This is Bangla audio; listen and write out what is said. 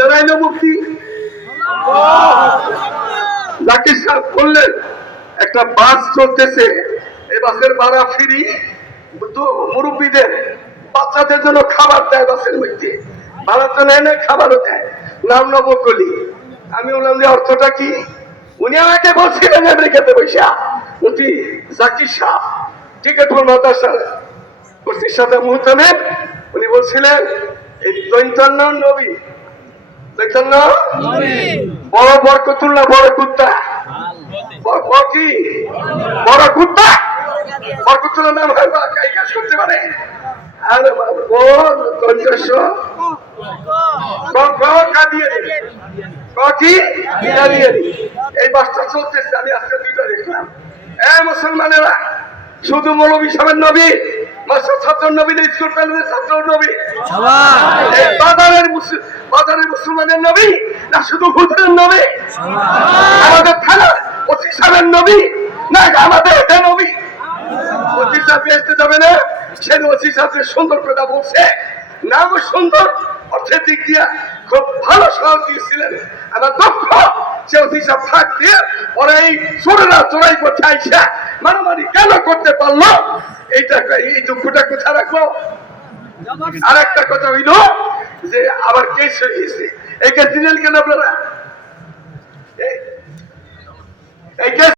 দাঁড়াইলো মুক্তি জাকির সাহেব বললেন একটা বাস চলতেছে, এই বাসের ভাড়া ফ্রি, মুরব্বীদের বাচ্চাদের জন্য খাবার দেয় বাসের মধ্যে, ভাড়া তো নেয় না, খাবারও দেয়, নাম নবকলি। আমি বললাম যে অর্থটা কি? উনি আমাকে বলছিলেন আমেরিকাতে বৈশা মুফতি জাকির শাহ টিকেট মাদ্রাসা কর্তৃর সাথে মুহূর্তে উনি বলছিলেন এই দৈন্তান্ন নবী, দৈন্তান্ন বড় বরকতুল্লাহ, বড় কুত্তা, বড় কি বড় কুত্তা, বরকতুল্লাহ নাম হয় বা এই কাজ করতে পারে। আর এই বাসটা চলতেছে, আমি আজকে দুইটা দেখলাম। মুসলমানেরা শুধু মৌলবী সাহেবের নবী, ছাত্র নবী, স্কুল কলেজের ছাত্র নবী, বাজারের মুসলমানের নবী না শুধু হুজুরের নবী, আমাদের থানার ওসি সাহেবের নবী না আমাদের নবী? ওসি সাহেব আসতে যাবে না, সে ওসি সাহেবের সুন্দর কথা বলছে, নাম সুন্দর, অর্থের দিক দিয়া খুব ভালো সাহায্য দিয়েছিলেন। আমার দক্ষ সে ওসি সাহেব থাক দিয়ে ওরা এই চোরেরা চোরাই করতে আইসা মারামারি কেন করতে পারলো, এইটা এই দুঃখটা কোথায় রাখবো? আর একটা কথা হইল যে আবার কেস হয়ে গেছে, এই কেস দিলেন কেন আপনারা? এই কেস